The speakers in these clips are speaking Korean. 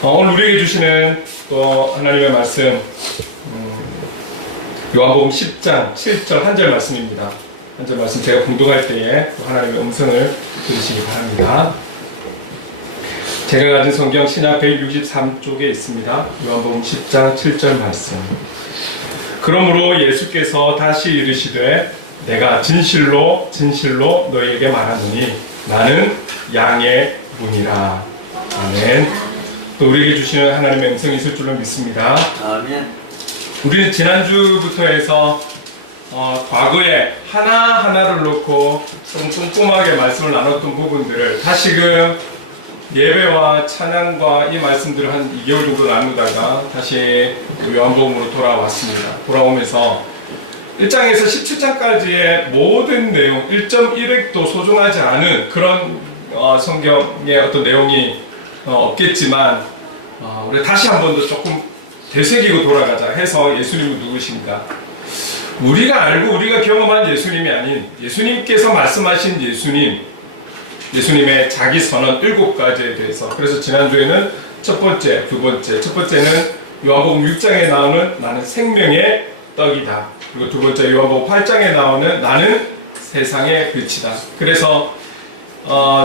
오늘 우리에게 주시는 또 하나님의 말씀, 요한복음 10장 7절 한 절 말씀입니다. 한 절 말씀 제가 봉독할 때에 또 하나님의 음성을 들으시기 바랍니다. 제가 가진 성경 신약 163쪽에 있습니다. 요한복음 10장 7절 말씀. 그러므로 예수께서 다시 이르시되 내가 진실로 진실로 너희에게 말하노니 나는 양의 문이라. 아멘. 또 우리에게 주시는 하나님의 음성이 있을 줄로 믿습니다. 아멘. 우리는 지난주부터 해서 과거에 하나하나를 놓고 좀 꼼꼼하게 말씀을 나눴던 부분들을 다시금 예배와 찬양과 이 말씀들을 한 2개월 정도 나누다가 다시 요한복음으로 돌아왔습니다. 돌아오면서 1장에서 17장까지의 모든 내용, 1.1획도 소중하지 않은 그런 성경의 어떤 내용이 없겠지만 우리 다시 한 번 더 조금 되새기고 돌아가자 해서 예수님은 누구신가? 우리가 알고 우리가 경험한 예수님이 아닌 예수님께서 말씀하신 예수님의 자기 선언 7가지에 대해서, 그래서 지난주에는 첫 번째, 두 번째, 첫 번째는 요한복음 6장에 나오는 나는 생명의 떡이다. 그리고 두 번째 요한복음 8장에 나오는 나는 세상의 빛이다. 그래서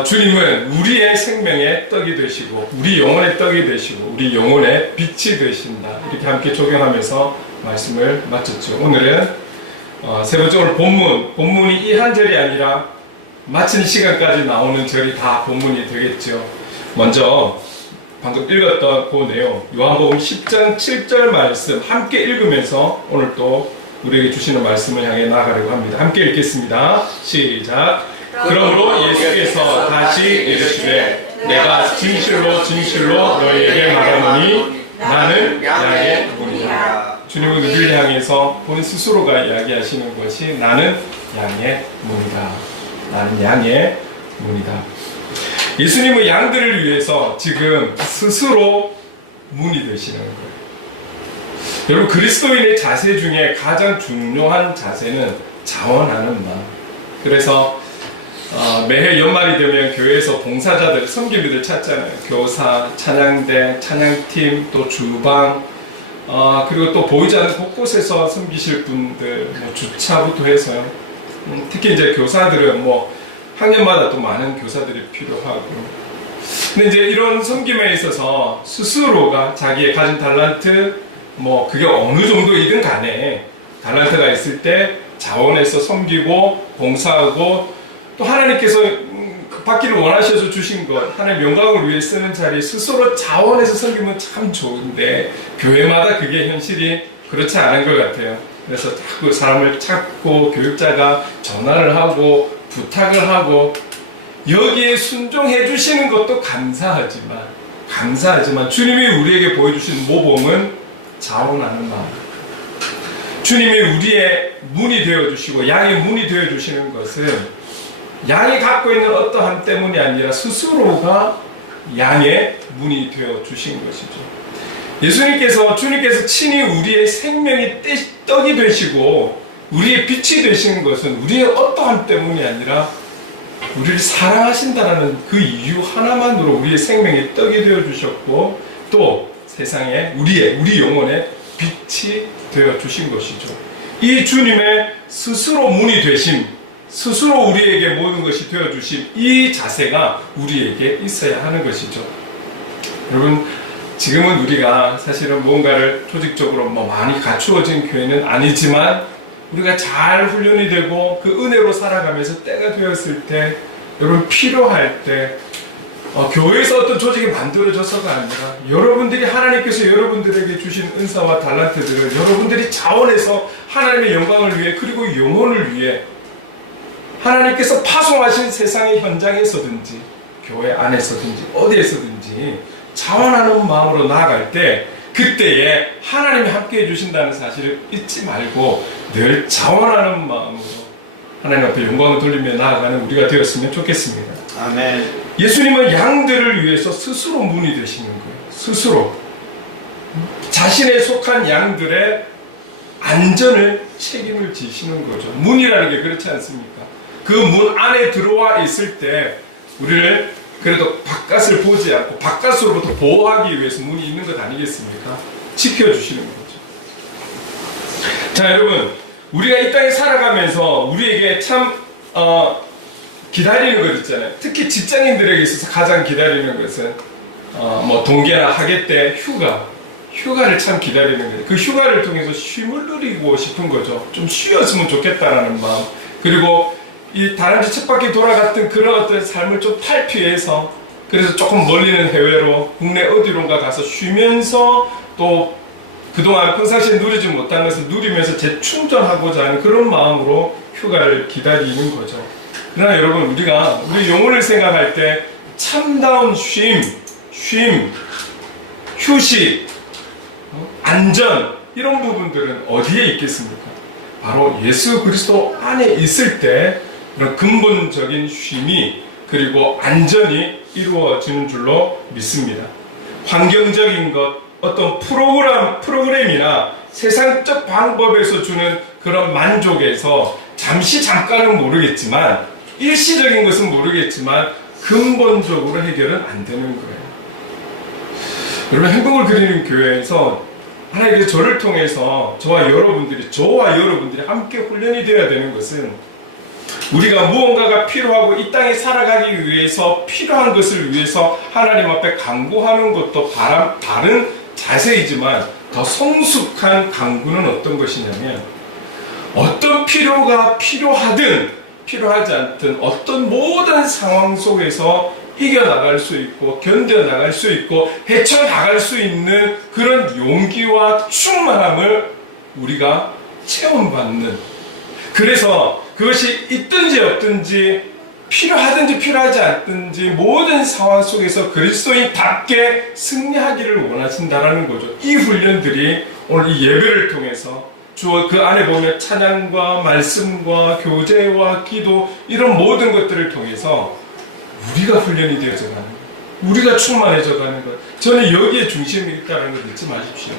주님은 우리의 생명의 떡이 되시고 우리 영혼의 떡이 되시고 우리 영혼의 빛이 되신다. 이렇게 함께 적용하면서 말씀을 마쳤죠. 오늘은 세 번째 오늘 본문이 이 한 절이 아니라 마치는 시간까지 나오는 절이 다 본문이 되겠죠. 먼저 방금 읽었던 그 내용 요한복음 10장 7절 말씀 함께 읽으면서 오늘 또 우리에게 주시는 말씀을 향해 나아가려고 합니다. 함께 읽겠습니다. 시작. 그러므로 예수께서 다시 이르시되 내가 진실로 진실로 너희에게 말하노니 나는 양의 문이라. 주님은 우리를 향해서 본인 스스로가 이야기하시는 것이 나는 양의 문이다. 나는 양의 문이다. 예수님은 양들을 위해서 지금 스스로 문이 되시는 거예요. 여러분, 그리스도인의 자세 중에 가장 중요한 자세는 자원하는 마음. 그래서 매해 연말이 되면 교회에서 봉사자들, 섬김이들 찾잖아요. 교사, 찬양대, 찬양팀, 또 주방, 그리고 또 보이지 않는 곳곳에서 섬기실 분들, 주차부터 해서요. 특히 이제 교사들은 학년마다 또 많은 교사들이 필요하고. 근데 이제 이런 섬김에 있어서 스스로가 자기의 가진 달란트, 그게 어느 정도이든 간에 달란트가 있을 때 자원해서 섬기고 봉사하고 또 하나님께서 받기를 원하셔서 주신 것, 하나님의 영광을 위해 쓰는 자리에 스스로 자원해서 섬기면 참 좋은데 교회마다 그게 현실이 그렇지 않은 것 같아요. 그래서 자꾸 사람을 찾고 교육자가 전화를 하고 부탁을 하고 여기에 순종해 주시는 것도 감사하지만 주님이 우리에게 보여주신 모범은 자원하는 마음. 주님이 우리의 문이 되어주시고 양의 문이 되어주시는 것은 양이 갖고 있는 어떠함 때문이 아니라 스스로가 양의 문이 되어주신 것이죠. 주님께서 친히 우리의 생명의 떡이 되시고 우리의 빛이 되시는 것은 우리의 어떠함 때문이 아니라 우리를 사랑하신다는 그 이유 하나만으로 우리의 생명의 떡이 되어주셨고 또 세상에 우리 영혼의 빛이 되어주신 것이죠. 이 주님의 스스로 문이 되심, 스스로 우리에게 모든 것이 되어주심, 이 자세가 우리에게 있어야 하는 것이죠. 여러분, 지금은 우리가 사실은 뭔가를 조직적으로 많이 갖추어진 교회는 아니지만 우리가 잘 훈련이 되고 그 은혜로 살아가면서 때가 되었을 때 여러분 필요할 때 교회에서 어떤 조직이 만들어져서가 아니라 여러분들이 하나님께서 여러분들에게 주신 은사와 달란트들을 여러분들이 자원해서 하나님의 영광을 위해 그리고 영혼을 위해 하나님께서 파송하신 세상의 현장에서든지 교회 안에서든지 어디에서든지 자원하는 마음으로 나아갈 때 그때에 하나님이 함께해 주신다는 사실을 잊지 말고 늘 자원하는 마음으로 하나님 앞에 영광을 돌리며 나아가는 우리가 되었으면 좋겠습니다. 아멘. 예수님은 양들을 위해서 스스로 문이 되시는 거예요. 스스로 자신에 속한 양들의 안전을 책임을 지시는 거죠. 문이라는 게 그렇지 않습니까? 그 문 안에 들어와 있을 때 우리를 그래도 바깥을 보지 않고 바깥으로부터 보호하기 위해서 문이 있는 것 아니겠습니까? 지켜주시는 거죠. 자, 여러분, 우리가 이 땅에 살아가면서 우리에게 참 기다리는 것 있잖아요. 특히 직장인들에게 있어서 가장 기다리는 것은 뭐 동계나 학예 때 휴가를 참 기다리는 거예요. 그 휴가를 통해서 쉼을 누리고 싶은 거죠. 좀 쉬었으면 좋겠다라는 마음. 그리고 이 다람쥐 쳇바퀴 돌아갔던 그런 어떤 삶을 좀 탈피해서, 그래서 조금 멀리는 해외로 국내 어디론가 가서 쉬면서 또 그동안 평상시에 누리지 못한 것을 누리면서 재충전하고자 하는 그런 마음으로 휴가를 기다리는 거죠. 그러나 여러분, 우리가 우리 영혼을 생각할 때 참다운 쉼, 휴식, 안전, 이런 부분들은 어디에 있겠습니까? 바로 예수 그리스도 안에 있을 때 그런 근본적인 쉼이 그리고 안전이 이루어지는 줄로 믿습니다. 환경적인 것, 어떤 프로그램이나 세상적 방법에서 주는 그런 만족에서 잠깐은 모르겠지만, 일시적인 것은 모르겠지만 근본적으로 해결은 안 되는 거예요. 여러분, 행복을 그리는 교회에서 하나님께서 저를 통해서 저와 여러분들이 함께 훈련이 되어야 되는 것은, 우리가 무언가가 필요하고 이 땅에 살아가기 위해서 필요한 것을 위해서 하나님 앞에 간구하는 것도 바른 자세이지만, 더 성숙한 간구는 어떤 것이냐면, 어떤 필요가 필요하든 필요하지 않든 어떤 모든 상황 속에서 이겨나갈 수 있고 견뎌나갈 수 있고 헤쳐나갈 수 있는 그런 용기와 충만함을 우리가 체험받는, 그래서 그것이 있든지 없든지 필요하든지 필요하지 않든지 모든 상황 속에서 그리스도인답게 승리하기를 원하신다라는 거죠. 이 훈련들이 오늘 이 예배를 통해서 주어 그 안에 보면 찬양과 말씀과 교제와 기도, 이런 모든 것들을 통해서 우리가 훈련이 되어져 가는 거예요. 우리가 충만해져 가는 것. 저는 여기에 중심이 있다는 걸 잊지 마십시오.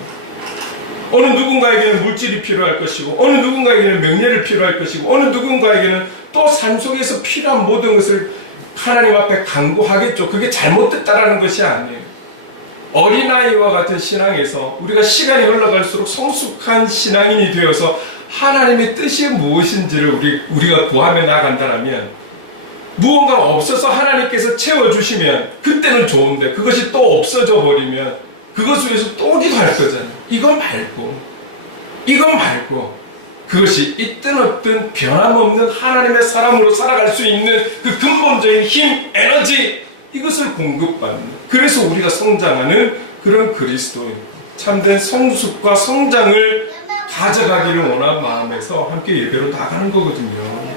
어느 누군가에게는 물질이 필요할 것이고, 어느 누군가에게는 명예를 필요할 것이고, 어느 누군가에게는 또 삶 속에서 필요한 모든 것을 하나님 앞에 간구하겠죠. 그게 잘못됐다라는 것이 아니에요. 어린아이와 같은 신앙에서 우리가 시간이 흘러갈수록 성숙한 신앙인이 되어서 하나님의 뜻이 무엇인지를 우리가 구하며 나간다면, 무언가 없어서 하나님께서 채워주시면 그때는 좋은데, 그것이 또 없어져 버리면 그것 위해서 또 기도할 거잖아요. 이거 말고 그것이 있든 없든 변함없는 하나님의 사람으로 살아갈 수 있는 그 근본적인 힘, 에너지, 이것을 공급받는, 그래서 우리가 성장하는 그런 그리스도인, 참된 성숙과 성장을 가져가기를 원하는 마음에서 함께 예배로 나가는 거거든요.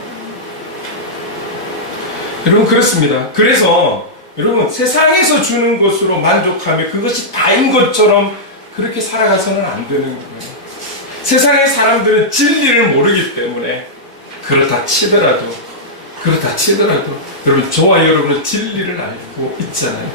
여러분, 그렇습니다. 그래서 여러분, 세상에서 주는 것으로 만족하며 그것이 다인 것처럼 그렇게 살아가서는 안 되는 거예요. 세상의 사람들은 진리를 모르기 때문에 그렇다 치더라도 여러분, 저와 여러분은 진리를 알고 있잖아요.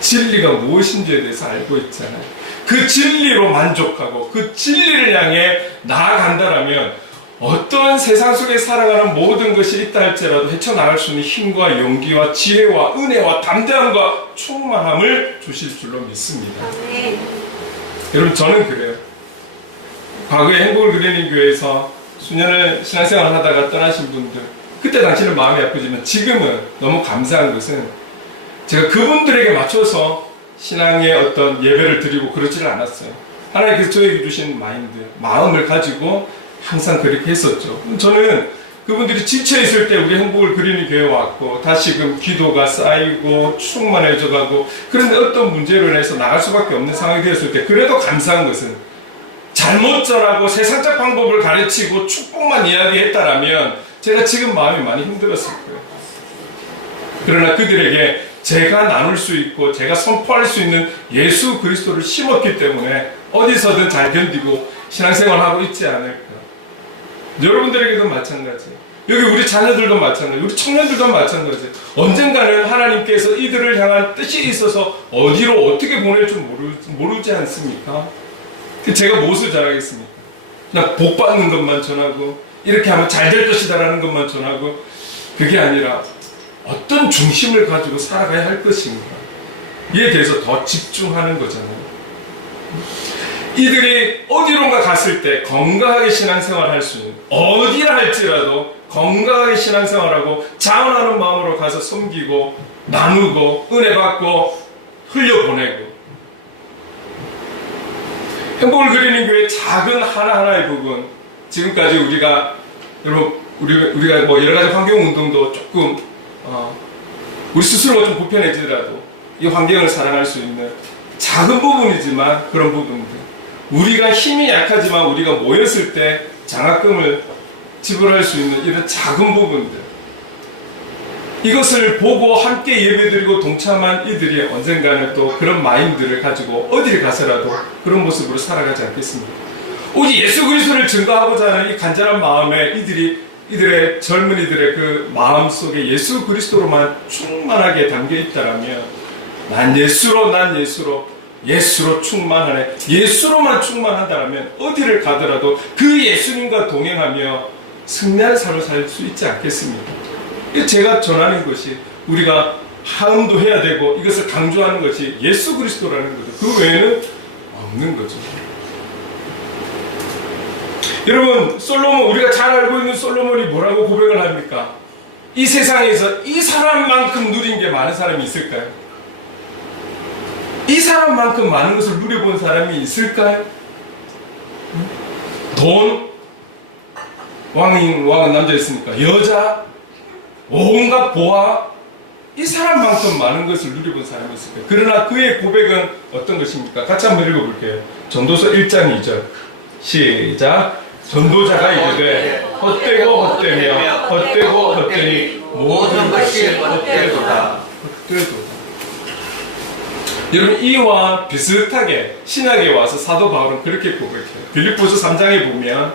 진리가 무엇인지에 대해서 알고 있잖아요. 그 진리로 만족하고 그 진리를 향해 나아간다라면 어떤 세상 속에 살아가는 모든 것이 있다 할지라도 헤쳐나갈 수 있는 힘과 용기와 지혜와 은혜와 담대함과 충만함을 주실 줄로 믿습니다. 여러분, 저는 그래요. 과거에 행복을 그리는 교회에서 수년을 신앙생활을 하다가 떠나신 분들, 그때 당시는 마음이 아프지만 지금은 너무 감사한 것은 제가 그분들에게 맞춰서 신앙의 어떤 예배를 드리고 그러지를 않았어요. 하나님께서 저에게 주신 마음을 가지고 항상 그렇게 했었죠. 저는 그분들이 지쳐있을 때 우리 행복을 그리는 교회에 왔고 다시금 기도가 쌓이고 충만해져 가고, 그런데 어떤 문제로 인해서 나갈 수밖에 없는 상황이 되었을 때 그래도 감사한 것은, 잘못 전하고 세상적 방법을 가르치고 축복만 이야기했다라면 제가 지금 마음이 많이 힘들었을 거예요. 그러나 그들에게 제가 나눌 수 있고 제가 선포할 수 있는 예수 그리스도를 심었기 때문에 어디서든 잘 견디고 신앙생활하고 있지 않을까. 여러분들에게도 마찬가지, 여기 우리 자녀들도 마찬가지, 우리 청년들도 마찬가지. 언젠가는 하나님께서 이들을 향한 뜻이 있어서 어디로 어떻게 보낼 줄 모르지 않습니까? 제가 무엇을 잘하겠습니까? 그냥 복 받는 것만 전하고 이렇게 하면 잘 될 것이다 라는 것만 전하고, 그게 아니라 어떤 중심을 가지고 살아가야 할 것인가, 이에 대해서 더 집중하는 거잖아요. 이들이 어디론가 갔을 때 건강하게 신앙생활 할 수 있는, 어디라 할지라도 건강하게 신앙생활하고 자원하는 마음으로 가서 섬기고 나누고 은혜 받고 흘려보내고, 행복을 그리는 교회 작은 하나하나의 부분, 지금까지 우리가 여러분 우리가 뭐 여러 가지 환경 운동도 조금 우리 스스로가 좀 불편해지더라도 이 환경을 사랑할 수 있는 작은 부분이지만, 그런 부분들, 우리가 힘이 약하지만 우리가 모였을 때 장학금을 지불할 수 있는 이런 작은 부분들, 이것을 보고 함께 예배드리고 동참한 이들이 언젠가는 또 그런 마인드를 가지고 어디를 가서라도 그런 모습으로 살아가지 않겠습니까? 오직 예수 그리스도를 증거하고자 하는 이 간절한 마음에 이들의 젊은이들의 그 마음 속에 예수 그리스도로만 충만하게 담겨 있다라면, 난 예수로 충만하네, 예수로만 충만한다라면 어디를 가더라도 그 예수님과 동행하며 승리한 삶을 살 수 있지 않겠습니까? 제가 전하는 것이, 우리가 하음도 해야 되고 이것을 강조하는 것이 예수 그리스도라는 거죠. 그 외에는 없는 거죠. 여러분, 솔로몬, 우리가 잘 알고 있는 솔로몬이 뭐라고 고백을 합니까? 이 세상에서 이 사람만큼 누린 게 많은 사람이 있을까요? 이 사람만큼 많은 것을 누려본 사람이 있을까요? 돈, 왕은 남자였으니까 여자, 온갖 보아, 이 사람만큼 많은 것을 누려본 사람이 있을까요? 그러나 그의 고백은 어떤 것입니까? 같이 한번 읽어볼게요. 전도서 1장 2절 시작. 전도자가 이르되 헛되고 헛되며 헛되고 헛되니 모든 것이 헛되도다. 헛되도다. 여러분, 이와 비슷하게 신약에 와서 사도 바울은 그렇게 고백해요. 빌립보서 3장에 보면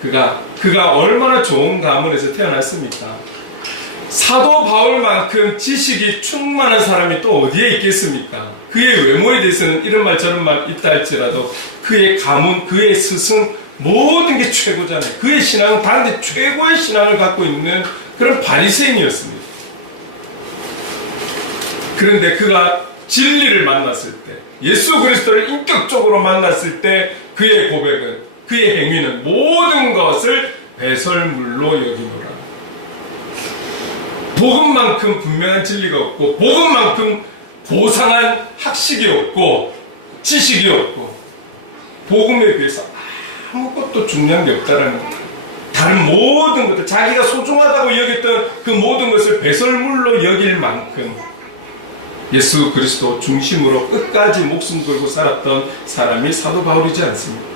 그가 얼마나 좋은 가문에서 태어났습니까? 사도 바울만큼 지식이 충만한 사람이 또 어디에 있겠습니까? 그의 외모에 대해서는 이런 말 저런 말 있다 할지라도 그의 가문, 그의 스승, 모든 게 최고잖아요. 그의 신앙은 당대 최고의 신앙을 갖고 있는 그런 바리새인이었습니다. 그런데 그가 진리를 만났을 때, 예수 그리스도를 인격적으로 만났을 때 그의 고백은, 그의 행위는 모든 것을 배설물로 여기노라. 복음만큼 분명한 진리가 없고, 복음만큼 고상한 학식이 없고 지식이 없고, 복음에 비해서 아무것도 중요한 게 없다라는 것. 다른 모든 것들, 자기가 소중하다고 여겼던 그 모든 것을 배설물로 여길 만큼 예수 그리스도 중심으로 끝까지 목숨 걸고 살았던 사람이 사도 바울이지 않습니까?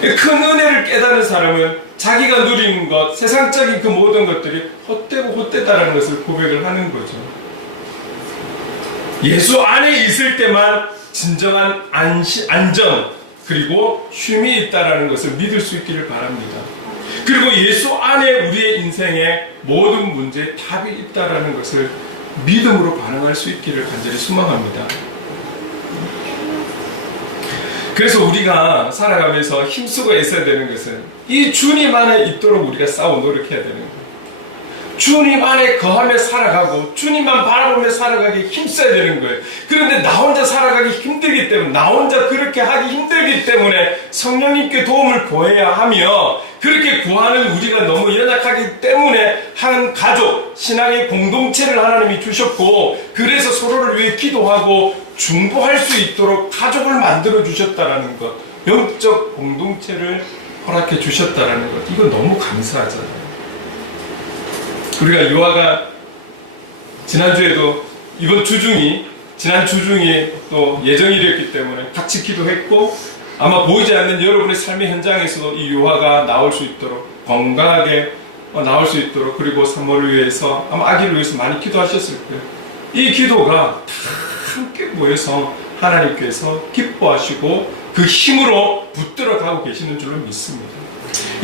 큰 은혜를 깨달은 사람은 자기가 누리는 것, 세상적인 그 모든 것들이 헛되고 헛되다라는 것을 고백을 하는 거죠. 예수 안에 있을 때만 진정한 안전, 그리고 쉼이 있다라는 것을 믿을 수 있기를 바랍니다. 그리고 예수 안에 우리의 인생의 모든 문제에 답이 있다라는 것을 믿음으로 반응할 수 있기를 간절히 소망합니다. 그래서 우리가 살아가면서 힘쓰고 애써야 되는 것은 이 주님 안에 있도록 우리가 싸워 노력해야 되는 거예요. 주님 안에 거하며 살아가고 주님만 바라보며 살아가기 힘써야 되는 거예요. 그런데 나 혼자 살아가기 힘들기 때문에, 나 혼자 그렇게 하기 힘들기 때문에 성령님께 도움을 구해야 하며, 그렇게 구하는 우리가 너무 연약하기 때문에 한 가족, 신앙의 공동체를 하나님이 주셨고, 그래서 서로를 위해 기도하고 중보할 수 있도록 가족을 만들어 주셨다라는 것, 영적 공동체를 허락해 주셨다라는 것, 이거 너무 감사하잖아요. 우리가 유아가 지난주에도 지난 주중이 또 예정일이었기 때문에 같이 기도했고, 아마 보이지 않는 여러분의 삶의 현장에서도 이 유아가 나올 수 있도록, 건강하게 나올 수 있도록, 그리고 산모를 위해서, 아마 아기를 위해서 많이 기도하셨을 거예요. 이 기도가 다 함께 모여서 하나님께서 기뻐하시고 그 힘으로 붙들어 가고 계시는 줄로 믿습니다.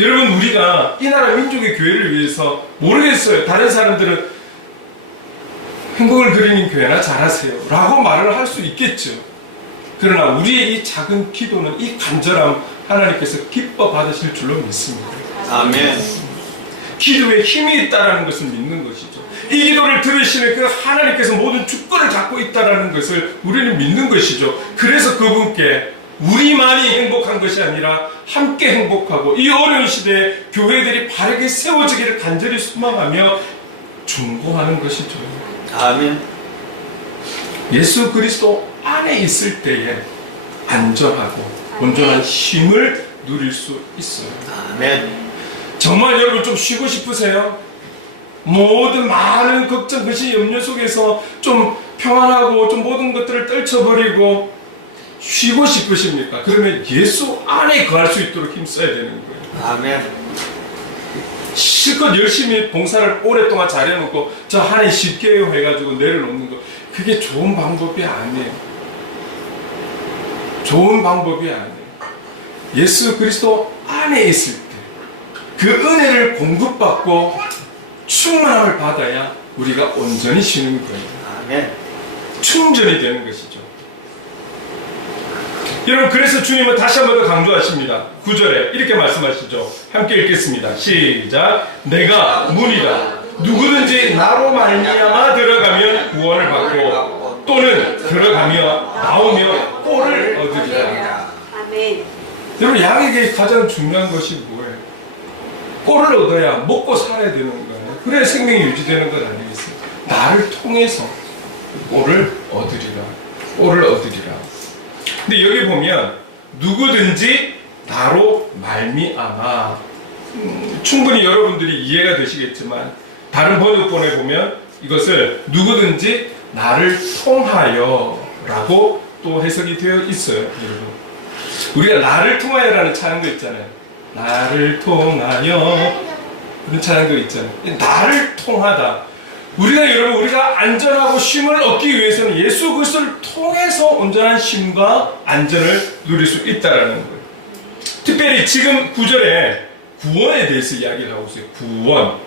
여러분, 우리가 이 나라 민족의 교회를 위해서, 모르겠어요, 다른 사람들은 행복을 그리는 교회나 잘하세요 라고 말을 할 수 있겠죠. 그러나 우리의 이 작은 기도는, 이 간절함 하나님께서 기뻐 받으실 줄로 믿습니다. 아멘. 기도에 힘이 있다는 것을 믿는 것이죠. 이 기도를 들으시는 그 하나님께서 모든 주권을 갖고 있다는 것을 우리는 믿는 것이죠. 그래서 그분께 우리만이 행복한 것이 아니라 함께 행복하고 이 어려운 시대에 교회들이 바르게 세워지기를 간절히 소망하며 중보하는 것이죠. 아멘. 예수 그리스도 안에 있을 때에 안전하고 온전한 쉼을 누릴 수 있어요. 아멘. 정말 여러분 좀 쉬고 싶으세요? 모든 많은 걱정, 근심, 염려 속에서 좀 평안하고 좀 모든 것들을 떨쳐버리고 쉬고 싶으십니까? 그러면 예수 안에 거할 수 있도록 힘써야 되는 거예요. 아멘. 실컷 열심히 봉사를 오랫동안 잘해놓고 저 한해 쉽게요 해가지고 내려놓는 거, 그게 좋은 방법이 아니에요. 좋은 방법이 아니에요. 예수 그리스도 안에 있을 때 그 은혜를 공급받고 충만함을 받아야 우리가 온전히 쉬는 거예요. 아멘. 충전이 되는 것이죠. 여러분, 그래서 주님은 다시 한 번 더 강조하십니다. 9절에 이렇게 말씀하시죠. 함께 읽겠습니다. 시작. 내가 문이다. 누구든지 나로 말미암아 들어가면 구원을 받고 또는 들어가며 나오며 꼴을 얻으리라. 아멘. 여러분, 양에게 가장 중요한 것이 뭐예요? 꼴을 얻어야 먹고 살아야 되는 거예요. 그래야 생명이 유지되는 것 아니겠어요? 나를 통해서 꼴을 얻으리라. 꼴을 얻으리라. 근데 여기 보면 누구든지 나로 말미암아, 충분히 여러분들이 이해가 되시겠지만 다른 번역본에 보면 이것을 누구든지 나를 통하여 라고 또 해석이 되어 있어요. 여러분, 우리가 나를 통하여라는 찬양도 있잖아요. 나를 통하여, 그런 찬양도 있잖아요. 나를 통하다. 우리가 안전하고 쉼을 얻기 위해서는 예수 그리스도를 통해서 온전한 쉼과 안전을 누릴 수 있다는 거예요. 특별히 지금 9절에 구원에 대해서 이야기를 하고 있어요. 구원.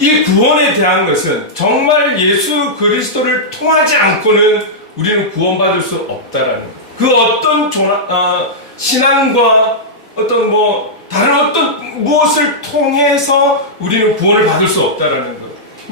이 구원에 대한 것은 정말 예수 그리스도를 통하지 않고는 우리는 구원받을 수 없다라는 거예요. 그 어떤 신앙과 어떤 다른 어떤 무엇을 통해서 우리는 구원을 받을 수 없다라는 것.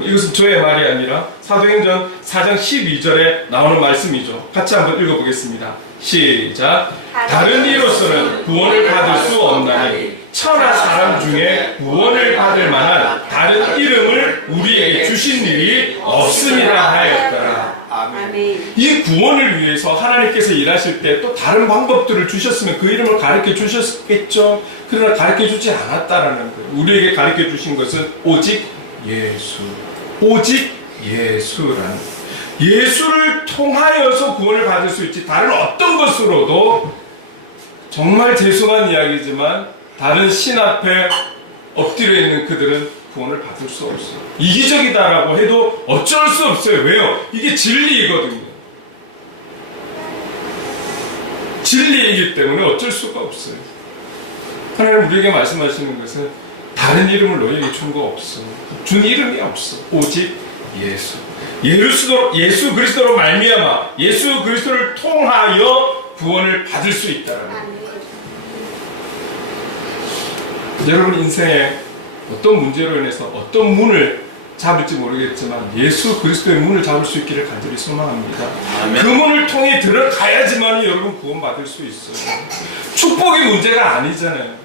이것은 저의 말이 아니라 사도행전 4장 12절에 나오는 말씀이죠. 같이 한번 읽어보겠습니다. 시작. 다른 이로서는 구원을 받을 수 없나니 천하 사람 중에 구원을 받을 만한 다른 이름을 우리에게 주신 일이 없음이라 하였더라. 아멘. 이 구원을 위해서 하나님께서 일하실 때 또 다른 방법들을 주셨으면 그 이름을 가르쳐 주셨겠죠. 그러나 가르쳐 주지 않았다라는 거예요. 우리에게 가르쳐 주신 것은 오직 예수. 오직 예수라는, 예수를 통하여서 구원을 받을 수 있지 다른 어떤 것으로도, 정말 죄송한 이야기지만 다른 신 앞에 엎드려 있는 그들은 구원을 받을 수 없어요. 이기적이다라고 해도 어쩔 수 없어요. 왜요? 이게 진리이거든요. 진리이기 때문에 어쩔 수가 없어요. 하나님 우리에게 말씀하시는 것은 다른 이름을 너희에게 준 거 없어. 준 이름이 없어. 오직 예수. 예수 그리스도로 말미암아 예수 그리스도를 통하여 구원을 받을 수 있다라는 거예요. 여러분 인생에 어떤 문제로 인해서 어떤 문을 잡을지 모르겠지만 예수 그리스도의 문을 잡을 수 있기를 간절히 소망합니다. 아멘. 그 문을 통해 들어가야지만 여러분 구원받을 수 있어요. 축복이 문제가 아니잖아요.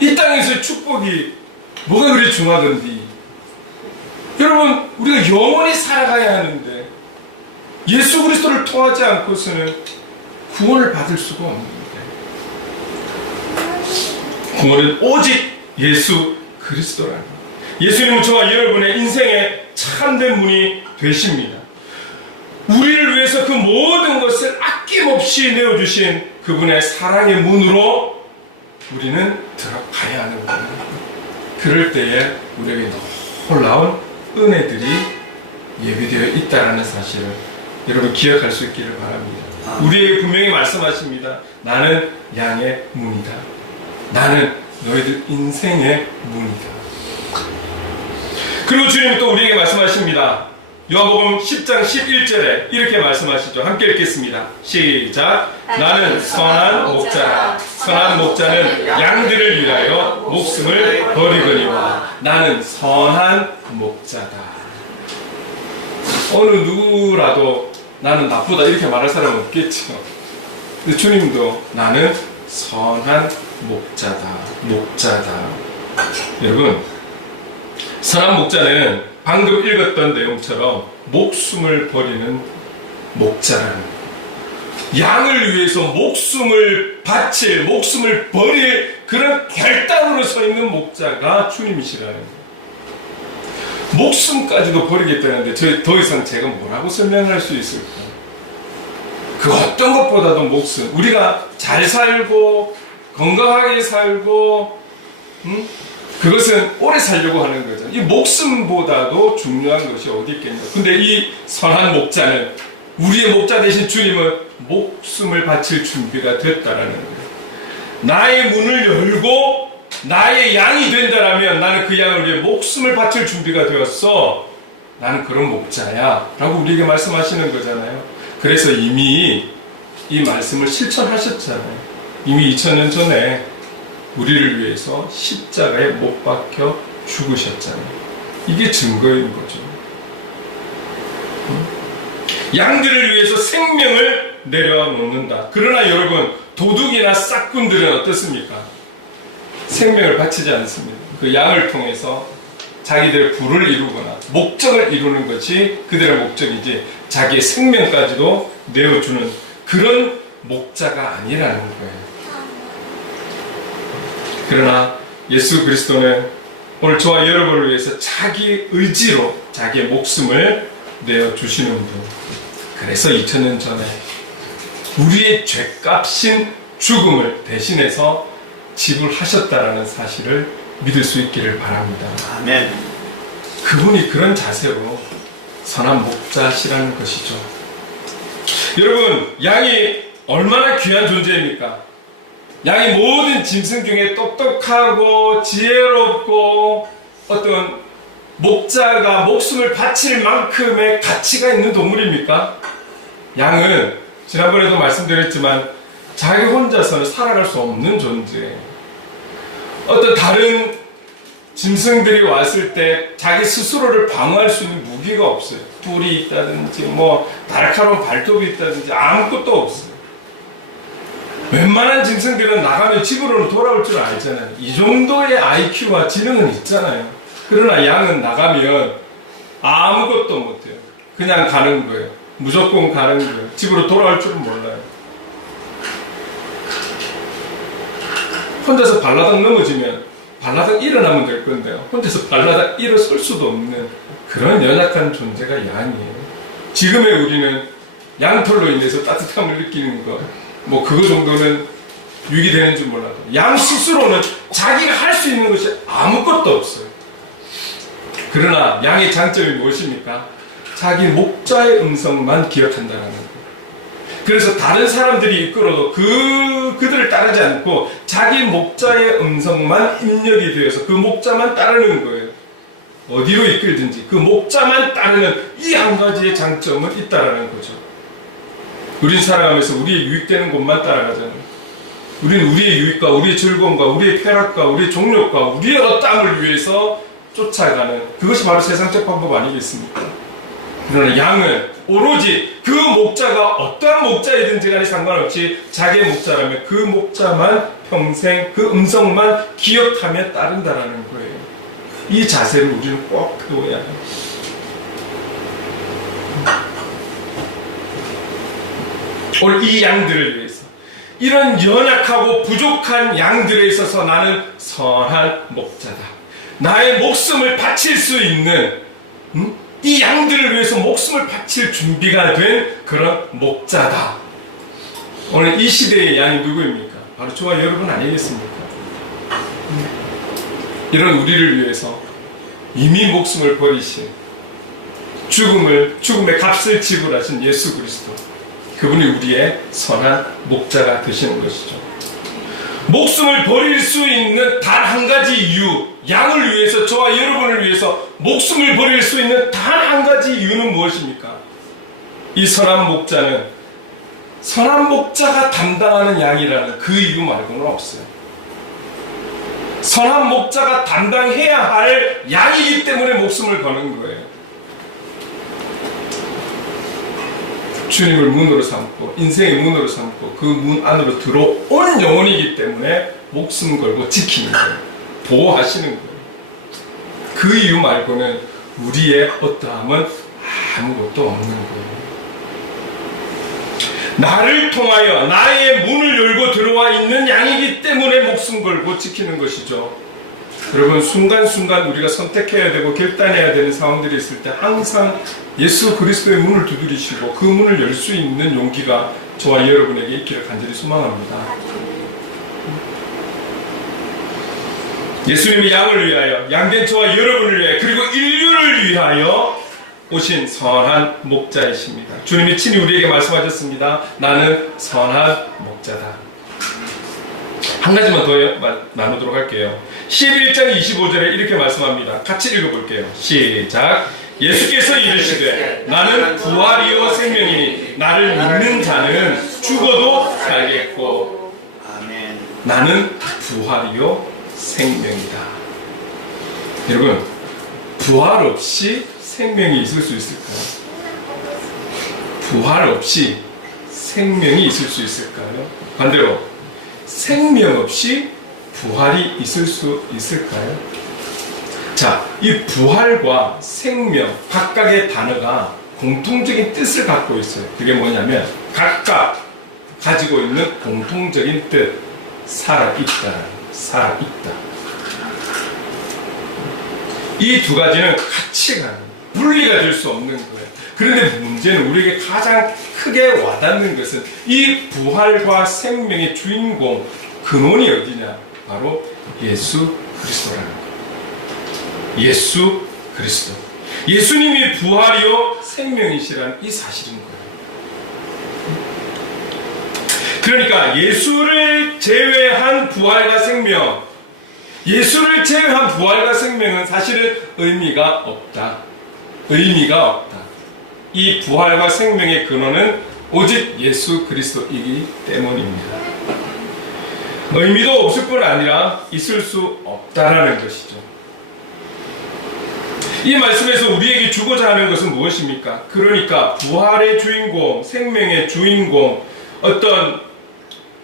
이 땅에서의 축복이 뭐가 그리 중하던디. 여러분, 우리가 영원히 살아가야 하는데 예수 그리스도를 통하지 않고서는 구원을 받을 수가 없는데, 구원은 오직 예수 그리스도라는 거예요. 예수님은 저와 여러분의 인생의 참된 문이 되십니다. 우리를 위해서 그 모든 것을 아낌없이 내어주신 그분의 사랑의 문으로 우리는 들어가야 하는 거예요. 그럴 때에 우리에게 놀라운 은혜들이 예비되어 있다는 사실을 여러분 기억할 수 있기를 바랍니다. 우리에게 분명히 말씀하십니다. 나는 양의 문이다. 나는 너희들 인생의 문이다. 그리고 주님은 또 우리에게 말씀하십니다. 요한복음 10장 11절에 이렇게 말씀하시죠. 함께 읽겠습니다. 시작. 나는 선한 목자라. 선한 목자는 양들을 위하여 목숨을 버리거니와. 나는 선한 목자다. 어느 누구라도 나는 나쁘다 이렇게 말할 사람은 없겠죠. 근데 주님도 나는 선한 목자다. 여러분, 선한 목자는 방금 읽었던 내용처럼 목숨을 버리는 목자라는 거예요. 양을 위해서 목숨을 바칠, 목숨을 버릴 그런 결단으로 서 있는 목자가 주님이시라는 거예요. 목숨까지도 버리겠다는데 더 이상 제가 뭐라고 설명할 수 있을까요? 그 어떤 것보다도 목숨, 우리가 잘 살고 건강하게 살고 그것은 오래 살려고 하는 거죠. 이 목숨보다도 중요한 것이 어디 있겠냐. 근데 이 선한 목자는, 우리의 목자 되신 주님은 목숨을 바칠 준비가 됐다라는 거예요. 나의 문을 열고 나의 양이 된다라면 나는 그 양을 위해 목숨을 바칠 준비가 되었어. 나는 그런 목자야 라고 우리에게 말씀하시는 거잖아요. 그래서 이미 이 말씀을 실천하셨잖아요. 이미 2000년 전에 우리를 위해서 십자가에 못 박혀 죽으셨잖아요. 이게 증거인 거죠. 양들을 위해서 생명을 내려놓는다. 그러나 여러분, 도둑이나 싹군들은 어떻습니까? 생명을 바치지 않습니다. 그 양을 통해서 자기들의 부를 이루거나 목적을 이루는 것이 그들의 목적이지 자기의 생명까지도 내어주는 그런 목자가 아니라는 거예요. 그러나 예수 그리스도는 오늘 저와 여러분을 위해서 자기 의지로 자기의 목숨을 내어주시는 분. 그래서 2000년 전에 우리의 죄값인 죽음을 대신해서 지불하셨다라는 사실을 믿을 수 있기를 바랍니다. 아멘. 그분이 그런 자세로 선한 목자시라는 것이죠. 여러분, 양이 얼마나 귀한 존재입니까? 양이 모든 짐승 중에 똑똑하고 지혜롭고 어떤 목자가 목숨을 바칠 만큼의 가치가 있는 동물입니까? 양은 지난번에도 말씀드렸지만 자기 혼자서는 살아갈 수 없는 존재예요. 어떤 다른 짐승들이 왔을 때 자기 스스로를 방어할 수 있는 무기가 없어요. 뿔이 있다든지 뭐 날카로운 발톱이 있다든지 아무것도 없어요. 웬만한 짐승들은 나가면 집으로는 돌아올 줄 알잖아요. 이 정도의 IQ와 지능은 있잖아요. 그러나 양은 나가면 아무것도 못해요. 그냥 가는 거예요. 무조건 가는 거예요. 집으로 돌아올 줄은 몰라요. 혼자서 발라당 넘어지면 발라당 일어나면 될 건데요. 혼자서 발라당 일어설 수도 없는 그런 연약한 존재가 양이에요. 지금의 우리는 양털로 인해서 따뜻함을 느끼는 거, 뭐 그거 정도는 유기되는 줄 몰라도 양 스스로는 자기가 할 수 있는 것이 아무것도 없어요. 그러나 양의 장점이 무엇입니까? 자기 목자의 음성만 기억한다는 거예요. 그래서 다른 사람들이 이끌어도 그들을 따르지 않고 자기 목자의 음성만 입력이 되어서 그 목자만 따르는 거예요. 어디로 이끌든지 그 목자만 따르는 이 한 가지의 장점은 있다라는 거죠. 우린 살아가면서 우리의 유익되는 곳만 따라가잖아요. 우리는 우리의 유익과 우리의 즐거움과 우리의 쾌락과 우리의 종력과 우리의 어떠함을 위해서 쫓아가는 그것이 바로 세상적 방법 아니겠습니까? 그러나 양은 오로지 그 목자가 어떠한 목자이든지 간에 상관없이 자기의 목자라면 그 목자만 평생 그 음성만 기억하며 따른다라는 거예요. 이 자세를 우리는 꼭 배워야 해요. 오늘 이 양들을 위해서 이런 연약하고 부족한 양들에 있어서 나는 선한 목자다. 나의 목숨을 바칠 수 있는 이 양들을 위해서 목숨을 바칠 준비가 된 그런 목자다. 오늘 이 시대의 양이 누구입니까? 바로 저와 여러분 아니겠습니까? 이런 우리를 위해서 이미 목숨을 버리신 죽음의 값을 지불하신 예수 그리스도, 그분이 우리의 선한 목자가 되시는 것이죠. 목숨을 버릴 수 있는 단 한 가지 이유, 양을 위해서, 저와 여러분을 위해서 목숨을 버릴 수 있는 단 한 가지 이유는 무엇입니까? 이 선한 목자는 선한 목자가 담당하는 양이라는 그 이유 말고는 없어요. 선한 목자가 담당해야 할 양이기 때문에 목숨을 거는 거예요. 주님을 문으로 삼고 인생의 문으로 삼고 그 문 안으로 들어온 영혼이기 때문에 목숨 걸고 지키는 거예요. 보호하시는 거예요. 그 이유 말고는 우리의 어떠함은 아무것도 없는 거예요. 나를 통하여 나의 문을 열고 들어와 있는 양이기 때문에 목숨 걸고 지키는 것이죠. 여러분, 순간순간 우리가 선택해야 되고 결단해야 되는 상황들이 있을 때 항상 예수 그리스도의 문을 두드리시고 그 문을 열 수 있는 용기가 저와 여러분에게 있기를 간절히 소망합니다. 예수님이 양을 위하여, 양된 저와 여러분을 위하여, 그리고 인류를 위하여 오신 선한 목자이십니다. 주님이 친히 우리에게 말씀하셨습니다. 나는 선한 목자다. 한 가지만 더 나누도록 할게요. 11장 25절에 이렇게 말씀합니다. 같이 읽어볼게요. 시작. 예수께서 이르시되 나는 부활이요 생명이니 나를 믿는 자는 죽어도 살겠고. 아멘. 나는 부활이요 생명이다. 여러분, 부활 없이 생명이 있을 수 있을까요? 부활 없이 생명이 있을 수 있을까요? 반대로 생명 없이 부활이 있을 수 있을까요? 자, 이 부활과 생명 각각의 단어가 공통적인 뜻을 갖고 있어요. 그게 뭐냐면 각각 가지고 있는 공통적인 뜻, 살아있다, 살아있다. 이 두 가지는 같이 가는, 분리가 될 수 없는 거예요. 그런데 문제는 우리에게 가장 크게 와닿는 것은 이 부활과 생명의 주인공, 근원이 어디냐? 바로 예수 그리스도라는 거예요. 예수 그리스도. 예수님이 부활이요 생명이시라는 이 사실인 거예요. 그러니까 예수를 제외한 부활과 생명, 예수를 제외한 부활과 생명은 사실은 의미가 없다. 의미가 없다. 이 부활과 생명의 근원은 오직 예수 그리스도이기 때문입니다. 의미도 없을 뿐 아니라 있을 수 없다라는 것이죠. 이 말씀에서 우리에게 주고자 하는 것은 무엇입니까? 그러니까 부활의 주인공, 생명의 주인공, 어떤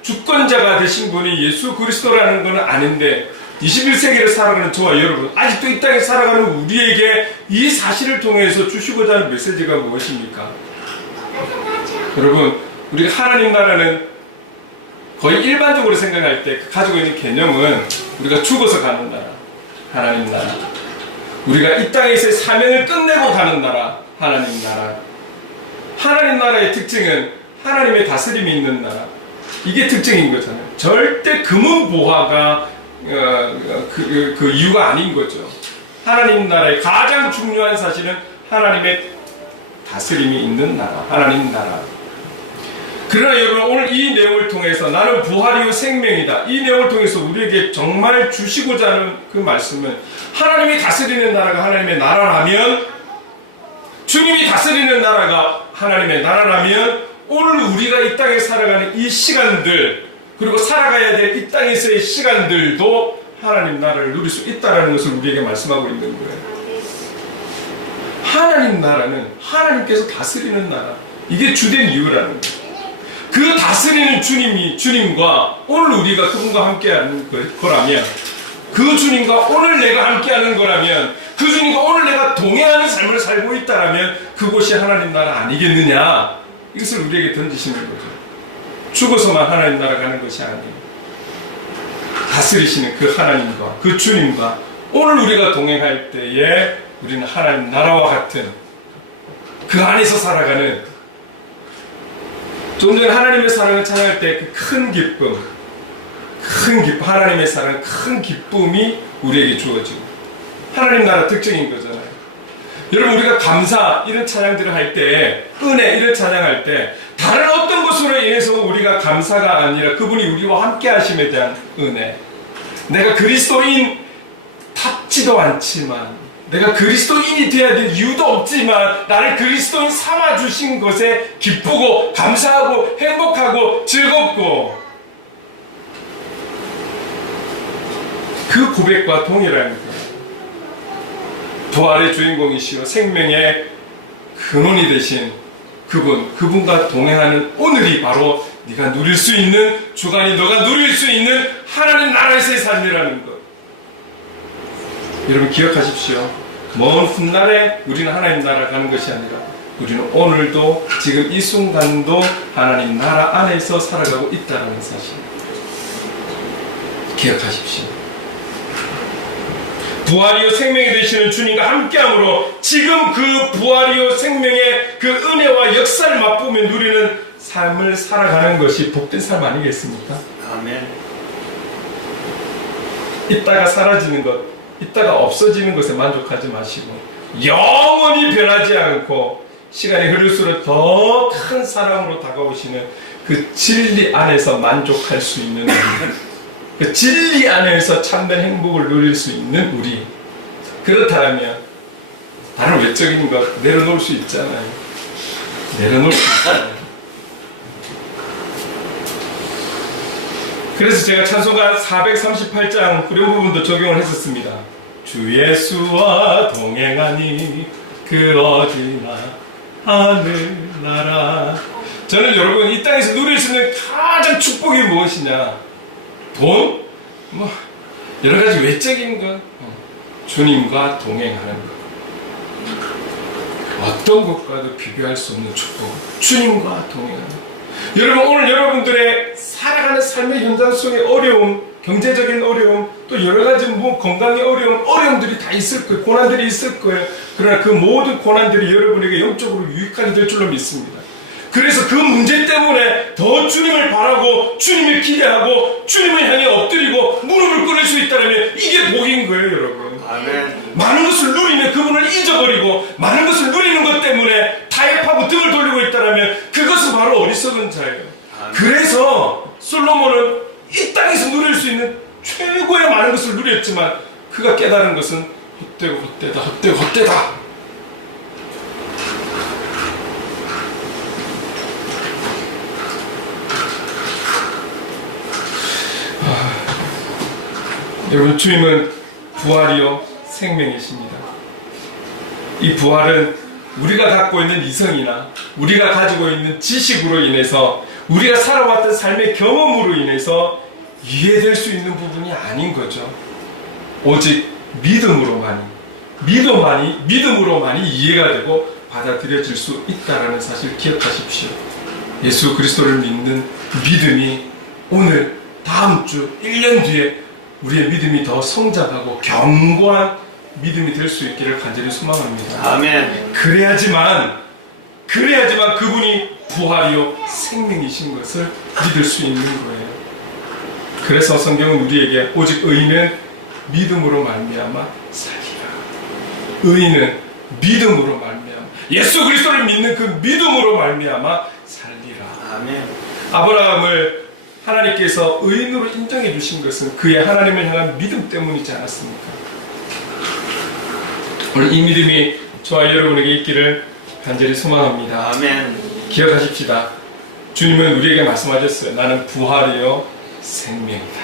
주권자가 되신 분이 예수 그리스도라는 것은 아닌데 21세기를 살아가는 저와 여러분, 아직도 이 땅에 살아가는 우리에게 이 사실을 통해서 주시고자 하는 메시지가 무엇입니까? 여러분, 우리가 하나님 나라는 거의 일반적으로 생각할 때 가지고 있는 개념은 우리가 죽어서 가는 나라, 하나님 나라. 우리가 이 땅에서의 사명을 끝내고 가는 나라, 하나님 나라. 하나님 나라의 특징은 하나님의 다스림이 있는 나라. 이게 특징인 거잖아요. 절대 금은보화가 그 이유가 아닌 거죠. 하나님 나라의 가장 중요한 사실은 하나님의 다스림이 있는 나라, 하나님 나라. 그러나 여러분, 오늘 이 내용을 통해서 나는 부활이요 생명이다. 이 내용을 통해서 우리에게 정말 주시고자 하는 그 말씀은 하나님이 다스리는 나라가 하나님의 나라라면, 주님이 다스리는 나라가 하나님의 나라라면, 오늘 우리가 이 땅에 살아가는 이 시간들, 그리고 살아가야 될 이 땅에서의 시간들도 하나님 나라를 누릴 수 있다는 것을 우리에게 말씀하고 있는 거예요. 하나님 나라는 하나님께서 다스리는 나라. 이게 주된 이유라는 거예요. 그 다스리는 주님과 오늘 우리가 그분과 함께하는 거라면, 그 주님과 오늘 내가 함께하는 거라면, 그 주님과 오늘 내가 동행하는 삶을 살고 있다라면 그곳이 하나님 나라 아니겠느냐? 이것을 우리에게 던지시는 거죠. 죽어서만 하나님 나라 가는 것이 아니에요. 다스리시는 그 하나님과 그 주님과 오늘 우리가 동행할 때에 우리는 하나님 나라와 같은 그 안에서 살아가는, 좀 전에 하나님의 사랑을 찬양할 때 그 큰 기쁨, 하나님의 사랑, 큰 기쁨이 우리에게 주어지고, 하나님 나라 특징인 거잖아요. 여러분, 우리가 감사 이런 찬양들을 할 때, 은혜 이런 찬양할 때 다른 어떤 것으로 인해서 우리가 감사가 아니라 그분이 우리와 함께 하심에 대한 은혜, 내가 그리스도인 다 싶지도 않지만 내가 그리스도인이 되어야 될 이유도 없지만 나를 그리스도인 삼아주신 것에 기쁘고 감사하고 행복하고 즐겁고 그 고백과 동일한 거예요. 부활의 주인공이시오 생명의 근원이 되신 그분과 동행하는 오늘이 바로 네가 누릴 수 있는 주간이 너가 누릴 수 있는 하나님 나라에서의 삶이라는 것. 여러분 기억하십시오. 먼 훗날에 우리는 하나님 나라 가는 것이 아니라 우리는 오늘도 지금 이 순간도 하나님 나라 안에서 살아가고 있다는 사실 기억하십시오. 부활이요 생명이 되시는 주님과 함께함으로 지금 그 부활이요 생명의 그 은혜와 역사를 맛보며 누리는 삶을 살아가는 것이 복된 삶 아니겠습니까? 아멘. 이따가 사라지는 것, 이따가 없어지는 것에 만족하지 마시고 영원히 변하지 않고 시간이 흐를수록 더 큰 사랑으로 다가오시는 그 진리 안에서 만족할 수 있는 우리, 그 진리 안에서 참된 행복을 누릴 수 있는 우리. 그렇다면 다른 외적인 것 내려놓을 수 있잖아요. 내려놓을 수 있잖아요. 그래서 제가 찬송가 438장 그런 부분도 적용을 했었습니다. 주 예수와 동행하니 그 어디나 하늘나라. 저는 여러분 이 땅에서 누릴 수 있는 가장 축복이 무엇이냐? 돈? 뭐 여러 가지 외적인 것, 주님과 동행하는 것. 어떤 것과도 비교할 수 없는 축복. 주님과 동행하는 것. 여러분 오늘 여러분들의 살아가는 삶의 현장 속에 어려움, 경제적인 어려움, 또 여러 가지 뭐 건강의 어려움들이 다 있을 거예요. 고난들이 있을 거예요. 그러나 그 모든 고난들이 여러분에게 영적으로 유익하게 될 줄로 믿습니다. 그래서 그 문제 때문에 더 주님을 바라고 주님을 기대하고 주님을 향해 엎드리고 무릎을 꿇을 수 있다면 이게 복인 거예요, 여러분. 아멘. 많은 것을 누리며 그분을 잊어버리고 많은 것을 누리는 것 때문에 타협하고 등을 돌리고 있다면 그것은 바로 어리석은 자예요. 아멘. 그래서 솔로몬은 이 땅에서 누릴 수 있는 최고의 많은 것을 누렸지만 그가 깨달은 것은 헛되고 헛되다, 헛되고 헛되다. 여러분 주님은 부활이요 생명이십니다. 이 부활은 우리가 갖고 있는 이성이나 우리가 가지고 있는 지식으로 인해서 우리가 살아왔던 삶의 경험으로 인해서 이해될 수 있는 부분이 아닌 거죠. 오직 믿음으로만이 이해가 되고 받아들여질 수 있다는 사실 기억하십시오. 예수 그리스도를 믿는 믿음이 오늘 다음 주 1년 뒤에 우리의 믿음이 더 성장하고 견고한 믿음이 될 수 있기를 간절히 소망합니다. 아멘. 그래야지만 그분이 부활이요 생명이신 것을 믿을 수 있는 거예요. 그래서 성경은 우리에게 오직 의인은 믿음으로 말미암아 살리라. 의인은 믿음으로 말미암아 예수 그리스도를 믿는 그 믿음으로 말미암아 살리라. 아멘. 아브라함을 하나님께서 의인으로 인정해 주신 것은 그의 하나님을 향한 믿음 때문이지 않았습니까? 오늘 이 믿음이 저와 여러분에게 있기를 간절히 소망합니다. 아멘. 기억하십시다. 주님은 우리에게 말씀하셨어요. 나는 부활이요 생명이다.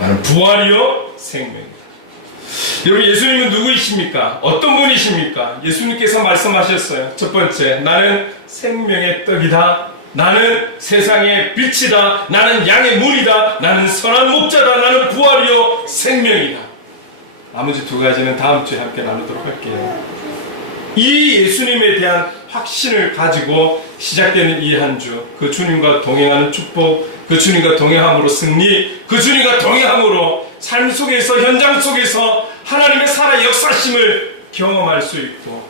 나는 부활이요 생명이다. 여러분 예수님은 누구이십니까? 어떤 분이십니까? 예수님께서 말씀하셨어요. 첫 번째, 나는 생명의 떡이다. 나는 세상의 빛이다. 나는 양의 문이다. 나는 선한 목자다. 나는 부활이요 생명이다. 나머지 두 가지는 다음 주에 함께 나누도록 할게요. 이 예수님에 대한 확신을 가지고 시작되는 이 한 주, 그 주님과 동행하는 축복, 그 주님과 동행함으로 승리, 그 주님과 동행함으로 삶 속에서 현장 속에서 하나님의 살아 역사심을 경험할 수 있고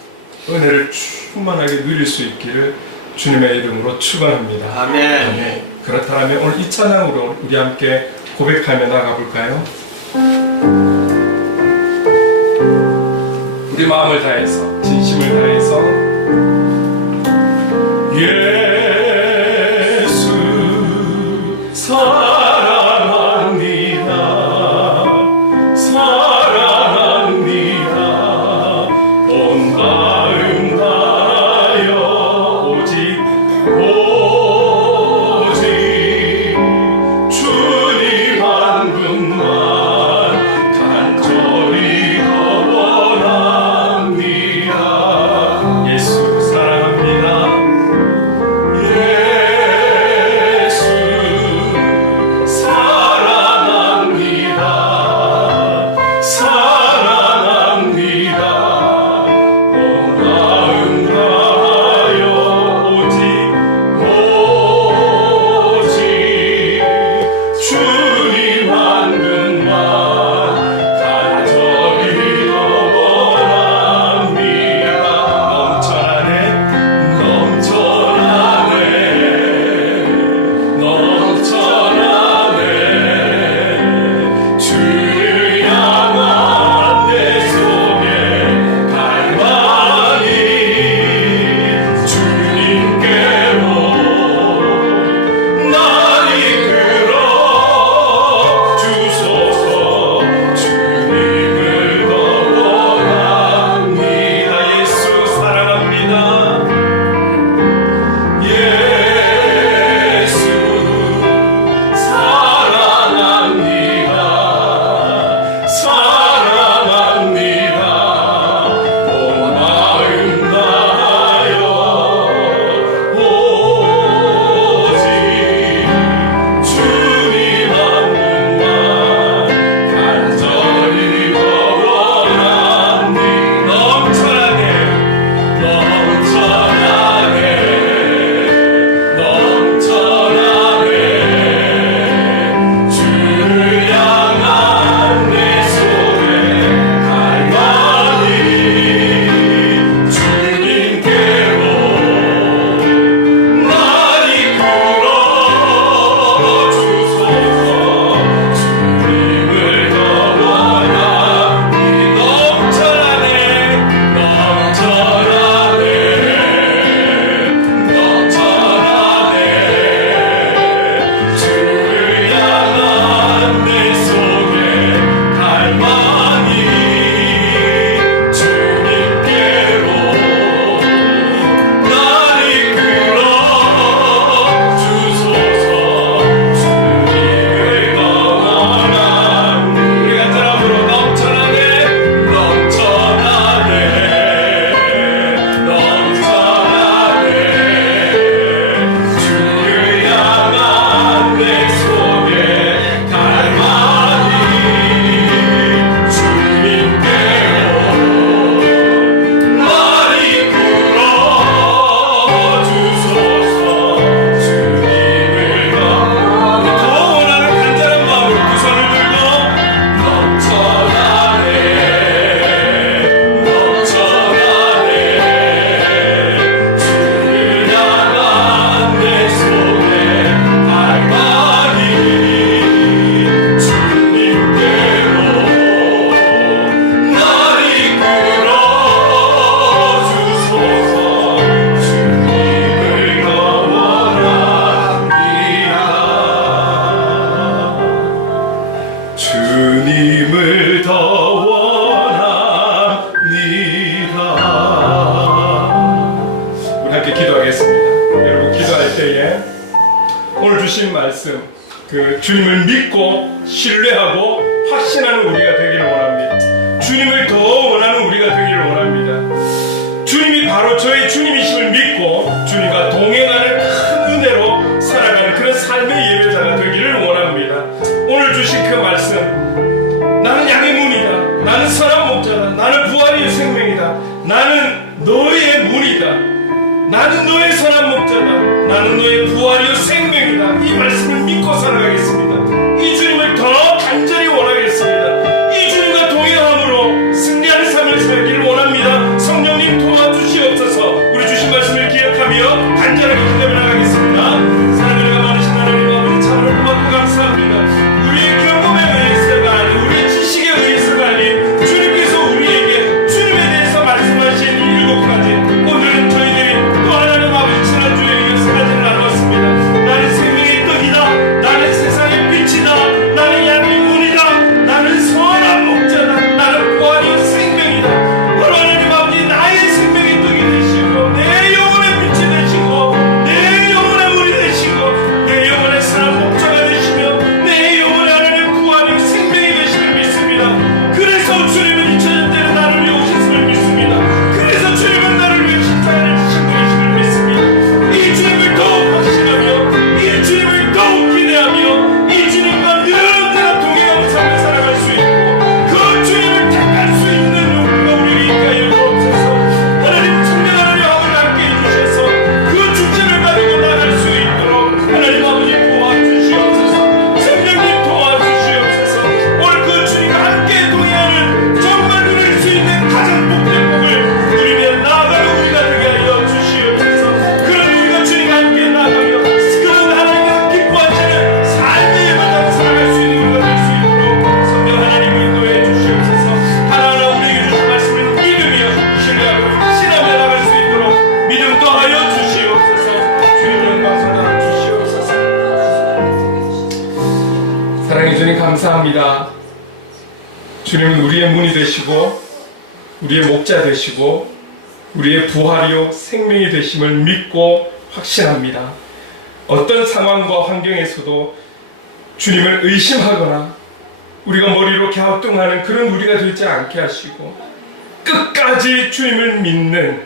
은혜를 충만하게 누릴 수 있기를 주님의 이름으로 축원합니다. 아멘. 아멘. 그렇다면 오늘 이 찬양으로 우리 함께 고백하며 나가볼까요? 우리 마음을 다해서 진심을 다해서 예수 사랑합니다. 사랑합니다. 함께 기도하겠습니다. 여러분 기도할 때에 오늘 주신 말씀 그 주님을 믿고 신뢰하고 확신하는 우리가 되기를 원합니다. 주님을 더 원하는 우리가 되기를 원합니다. 주님이 바로 저의 주님이심을 믿고 주님과 동행하는 큰 은혜로 살아가는 그런 삶의 예배자가 되기를 원합니다. 오늘 주신 그 말씀, 나는 양의 문이다, 나는 선한 목자다, 나는 부활의 생명이다, 나는 너의 문이다, 나는 너의 선한 목자다, 나는 너의 부활의 생명이다. 이 말씀을 믿고 살아가겠습니다. 이 주님을 더 간절히 원하겠습니다. 이 주님과 동행함으로 승리하는 삶을 살기를 원합니다. 성령님 도와주시옵소서. 우리 주신 말씀을 기억하며 간절하게 기도하며 나가겠습니다. 사랑을 많으신 하나님 아버지, 참으로 고맙고 감사합니다. 우리의 경험에 의해서가 아닌 우리의 지식에 의해서가 아닌 주님께서 우리에게 주님에 대해서 말씀하신 이 7가지, 오늘은 저희들이 또 하나님 아버지 지난주에 이어서 가지를 나누었습니다. 나는 생명의 떡이다, 나는 세상의 빛이다, 나는 양의 문이다, 나는 선한 목자다, 나는 부활의 생명이다. 바로 하나님 아버지, 나의 생명의 떡이 되시고 내 영혼의 빛이 되시고 내 영혼의 문이 되시고 내 영혼의 선한 목자가 되시며 내 영혼의 하나님 부활의 생명이 되심을 믿습니다. 그래서 주님은 2000년 때는 나를 위해 오셨음을 믿습니다. 그래서 주님은 나를 위해 십자가를 지신 분이심을 믿습니다. 이 주님을 더욱 확신하며 이 주님을 더욱 기대하며 이 주님과 늘어나 동행하며 삶을 살아갈 수 있고 그 주님을 택할 수 있는 누군가 우리에게 있게 하여 주옵소서. 하나님 청년하는 영혼을 함께 해주셔서 그 주제를 가지고 나갈 수 있도록 하나님 아버지 도와주시옵소서. 성령님 도와주시옵소서. 오늘 그 주님과 함께 동행하는 정말 누릴 수 있는 가장 복된 복을 누리며 나아가는 우리가 되게 하여 주시옵소서. 그런 우리가 주님과 함께 나아가며 그런 하나님께서 기뻐하시는 삶의 예배자로 살아갈 수 있는 우리가 될 수 있도록 성령 하나님 인도해 주시옵소서. 하나하나 우리에게 주신 말씀을 믿으며 신뢰하고 확신하며 나갈 수 있도록 믿음 더하여 주시옵소서. 주의 영광 받아 주시옵소서. 사랑해 주님 감사합니다. 주님은 우리의 문이 되시고 우리의 목자 되시고 우리의 부활이요 생명이 되심을 믿고 확신합니다. 어떤 상황과 환경에서도 주님을 의심하거나 우리가 머리로 갸우뚱하는 그런 우리가 되지 않게 하시고 끝까지 주님을 믿는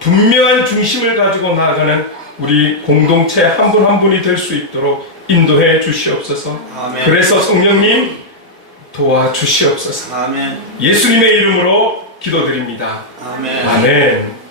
분명한 중심을 가지고 나아가는 우리 공동체 한 분 한 분이 될 수 있도록 인도해 주시옵소서. 아멘. 그래서 성령님 도와주시옵소서. 아멘. 예수님의 이름으로 기도드립니다. 아멘. 아멘.